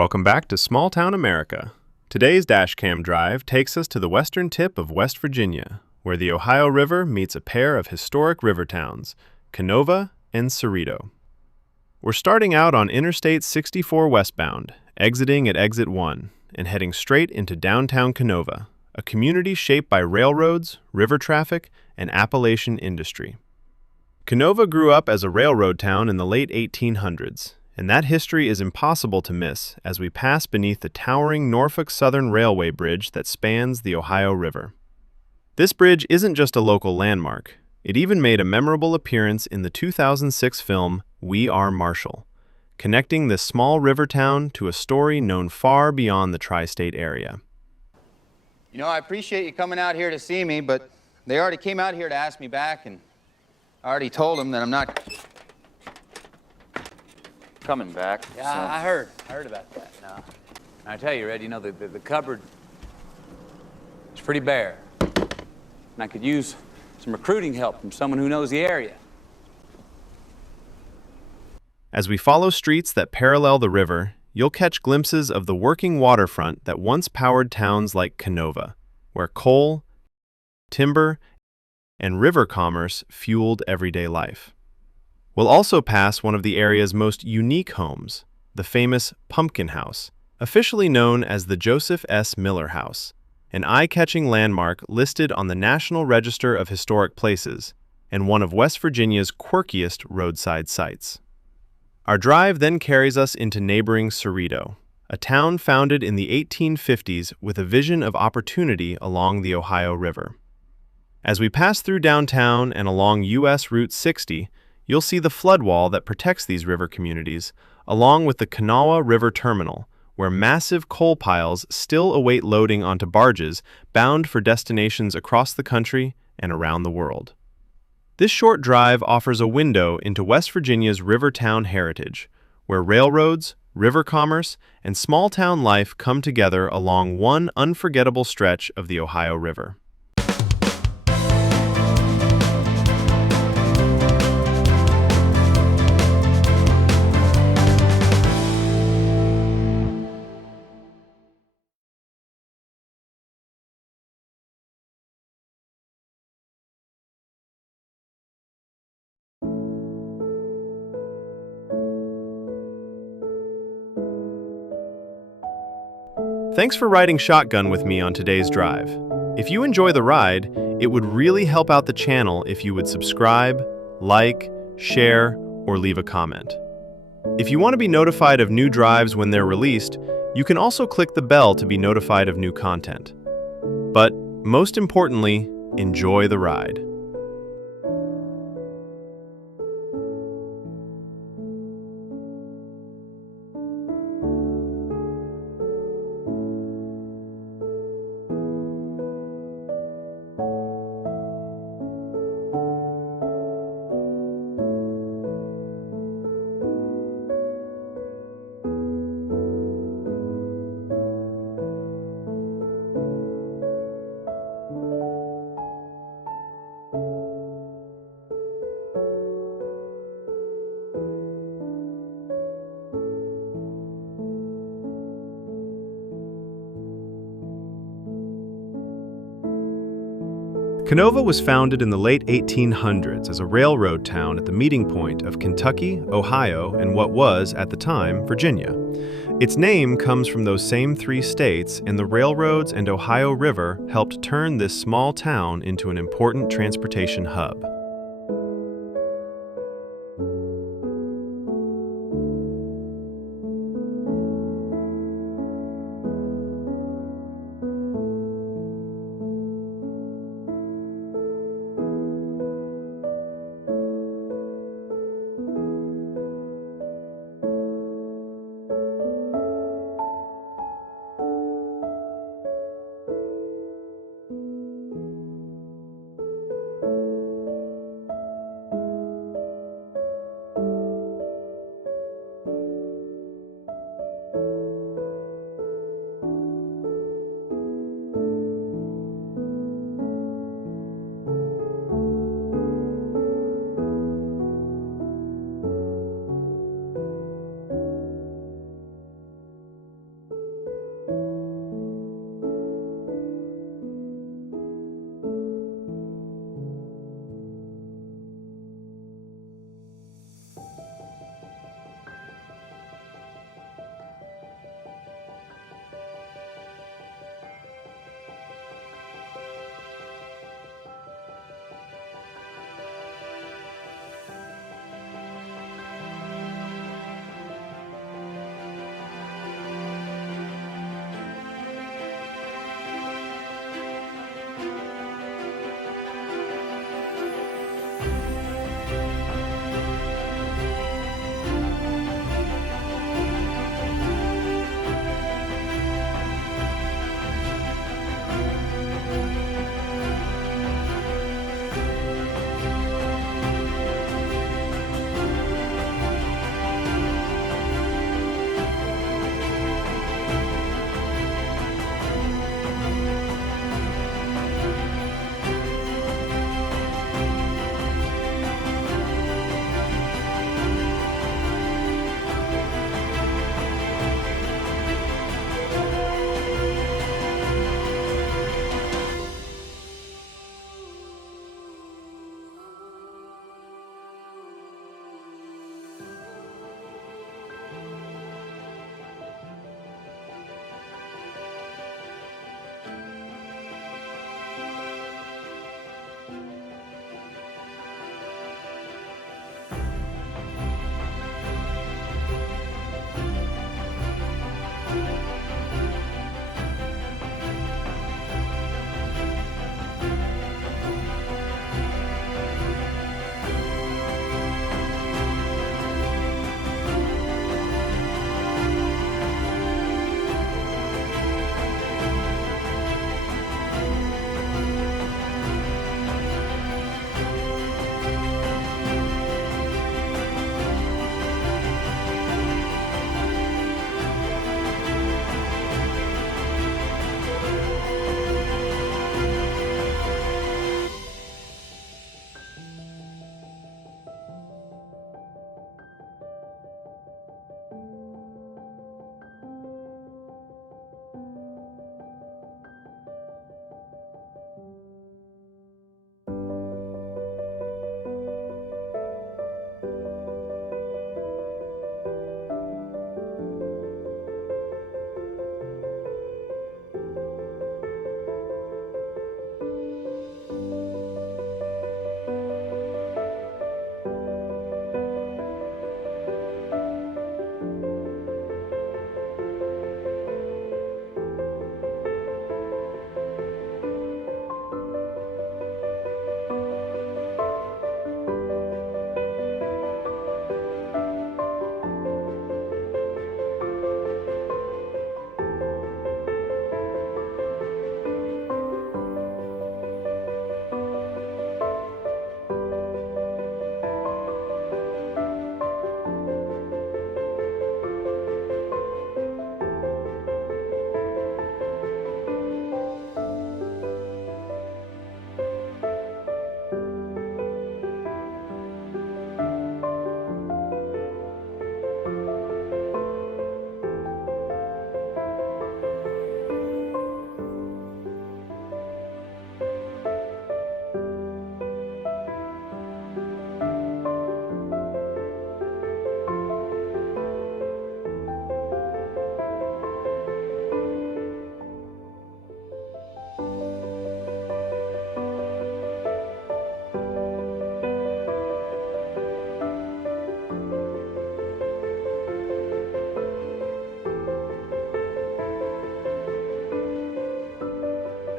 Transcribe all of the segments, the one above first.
Welcome back to Small Town America. Today's dashcam drive takes us to the western tip of West Virginia, where the Ohio River meets a pair of historic river towns, Kenova and Ceredo. We're starting out on Interstate 64 westbound, exiting at Exit 1, and heading straight into downtown Kenova, a community shaped by railroads, river traffic, and Appalachian industry. Kenova grew up as a railroad town in the late 1800s, and that history is impossible to miss as we pass beneath the towering Norfolk Southern Railway bridge that spans the Ohio River. This bridge isn't just a local landmark, it even made a memorable appearance in the 2006 film We Are Marshall, connecting this small river town to a story known far beyond the tri-state area. You know, I appreciate you coming out here to see me, but they already came out here to ask me back, and I already told them that I'm not coming back. Yeah, so. I heard about that. Now, I tell you, Red, you know, the cupboard is pretty bare. And I could use some recruiting help from someone who knows the area. As we follow streets that parallel the river, you'll catch glimpses of the working waterfront that once powered towns like Kenova, where coal, timber, and river commerce fueled everyday life. We'll also pass one of the area's most unique homes, the famous Pumpkin House, officially known as the Joseph S. Miller House, an eye-catching landmark listed on the National Register of Historic Places and one of West Virginia's quirkiest roadside sites. Our drive then carries us into neighboring Ceredo, a town founded in the 1850s with a vision of opportunity along the Ohio River. As we pass through downtown and along U.S. Route 60, you'll see the floodwall that protects these river communities, along with the Kanawha River Terminal, where massive coal piles still await loading onto barges bound for destinations across the country and around the world. This short drive offers a window into West Virginia's river town heritage, where railroads, river commerce, and small-town life come together along one unforgettable stretch of the Ohio River. Thanks for riding shotgun with me on today's drive. If you enjoy the ride, it would really help out the channel if you would subscribe, like, share, or leave a comment. If you want to be notified of new drives when they're released, you can also click the bell to be notified of new content. But most importantly, enjoy the ride. Kenova was founded in the late 1800s as a railroad town at the meeting point of Kentucky, Ohio, and what was, at the time, Virginia. Its name comes from those same three states, and the railroads and Ohio River helped turn this small town into an important transportation hub.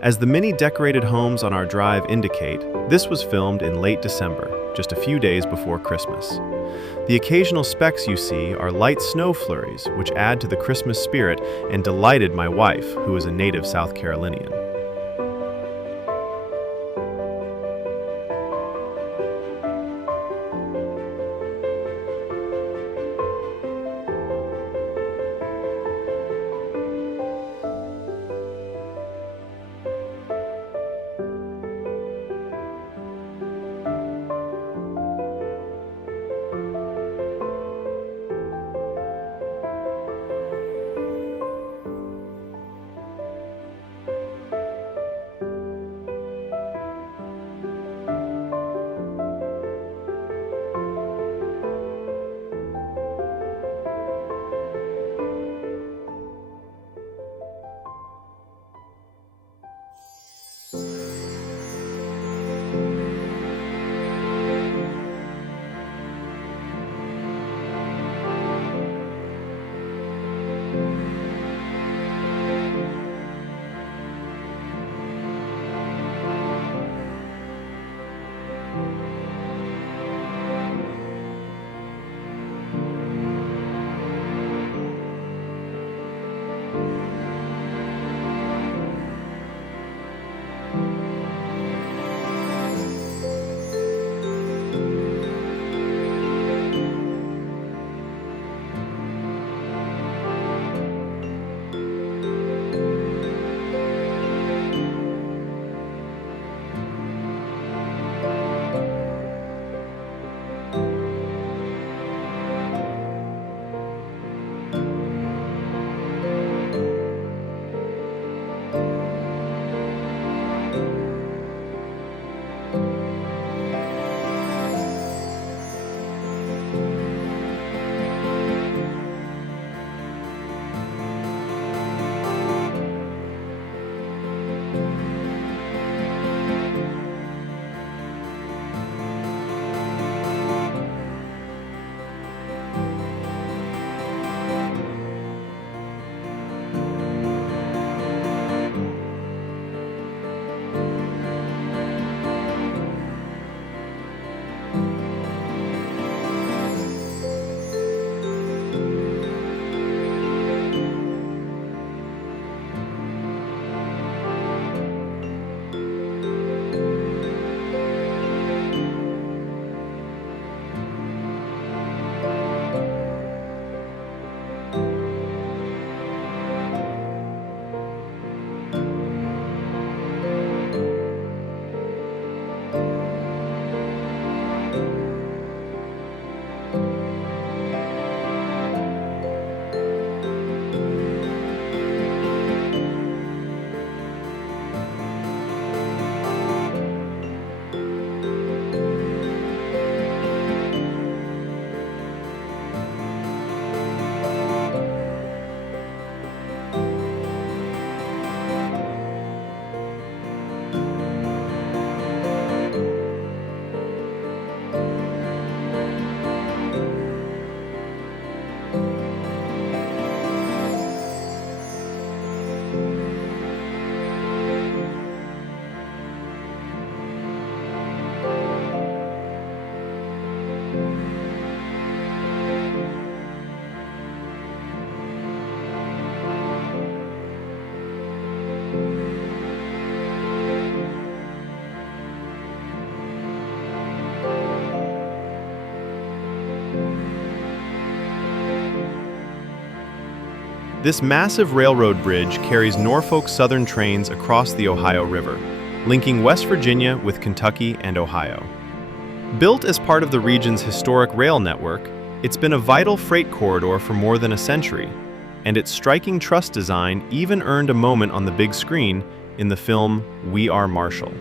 As the many decorated homes on our drive indicate, this was filmed in late December, just a few days before Christmas. The occasional specks you see are light snow flurries, which add to the Christmas spirit and delighted my wife, who is a native South Carolinian. This massive railroad bridge carries Norfolk Southern trains across the Ohio River, linking West Virginia with Kentucky and Ohio. Built as part of the region's historic rail network, it's been a vital freight corridor for more than a century, and its striking truss design even earned a moment on the big screen in the film We Are Marshall.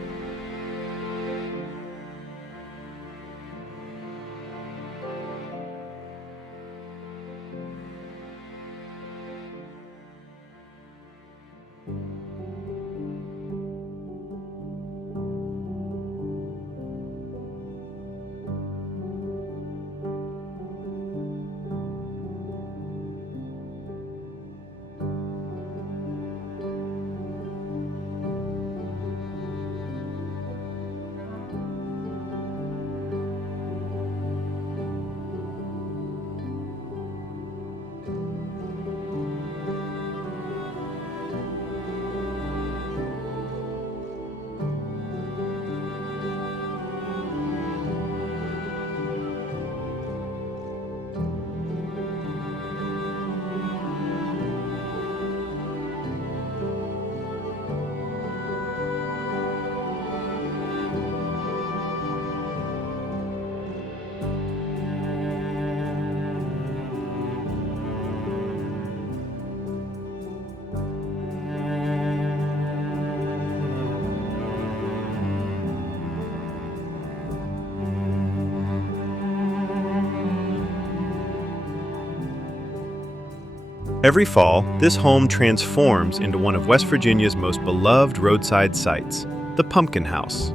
Every fall, this home transforms into one of West Virginia's most beloved roadside sites, the Pumpkin House.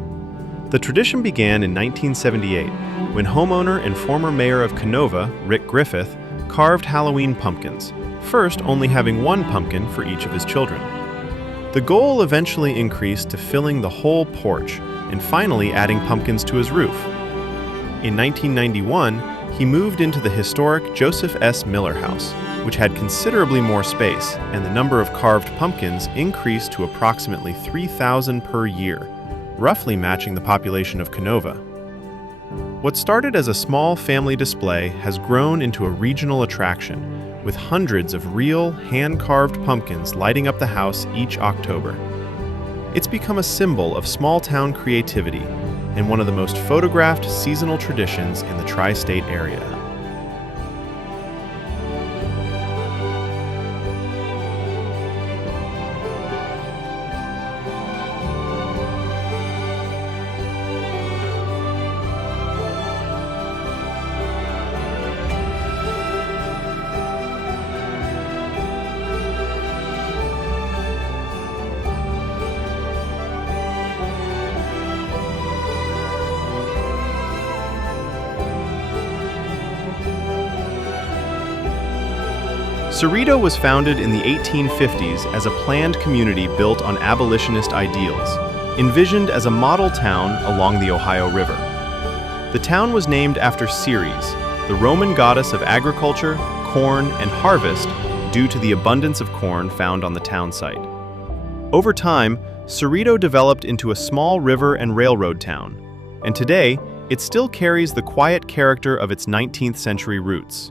The tradition began in 1978, when homeowner and former mayor of Kenova, Rick Griffith, carved Halloween pumpkins, first only having one pumpkin for each of his children. The goal eventually increased to filling the whole porch and finally adding pumpkins to his roof. In 1991, he moved into the historic Joseph S. Miller House, which had considerably more space, and the number of carved pumpkins increased to approximately 3,000 per year, roughly matching the population of Kenova. What started as a small family display has grown into a regional attraction, with hundreds of real, hand-carved pumpkins lighting up the house each October. It's become a symbol of small-town creativity and one of the most photographed seasonal traditions in the tri-state area. Ceredo was founded in the 1850s as a planned community built on abolitionist ideals, envisioned as a model town along the Ohio River. The town was named after Ceres, the Roman goddess of agriculture, corn, and harvest, due to the abundance of corn found on the town site. Over time, Ceredo developed into a small river and railroad town, and today, it still carries the quiet character of its 19th century roots.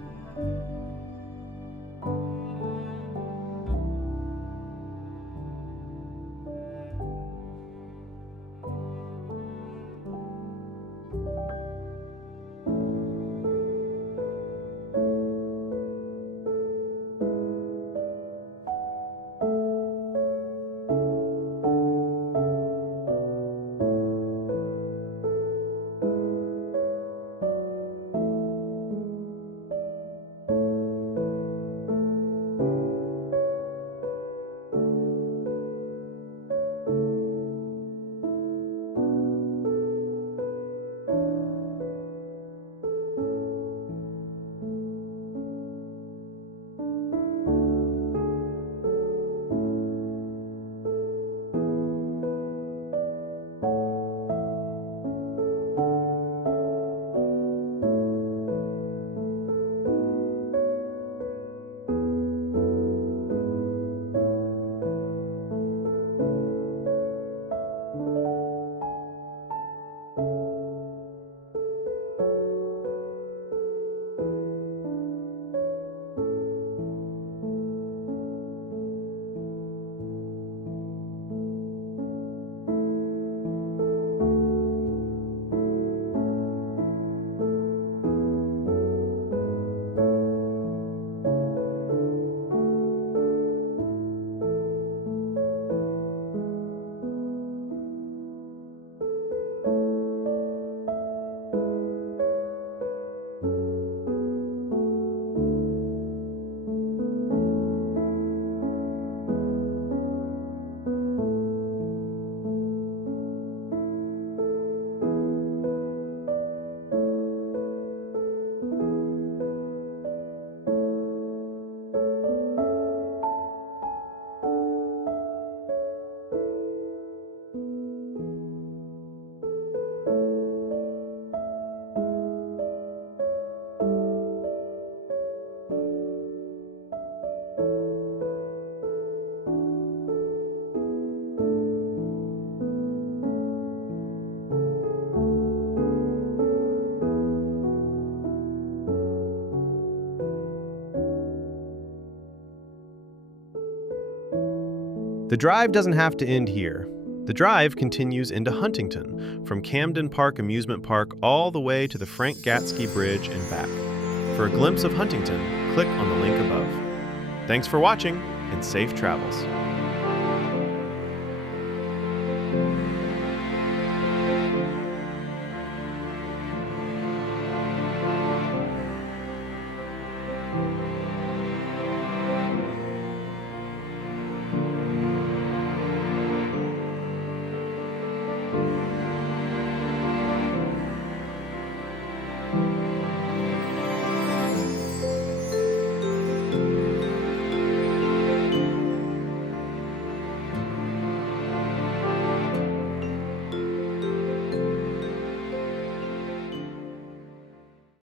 The drive doesn't have to end here. The drive continues into Huntington, from Camden Park Amusement Park all the way to the Frank Gatsky Bridge and back. For a glimpse of Huntington, click on the link above. Thanks for watching, and safe travels.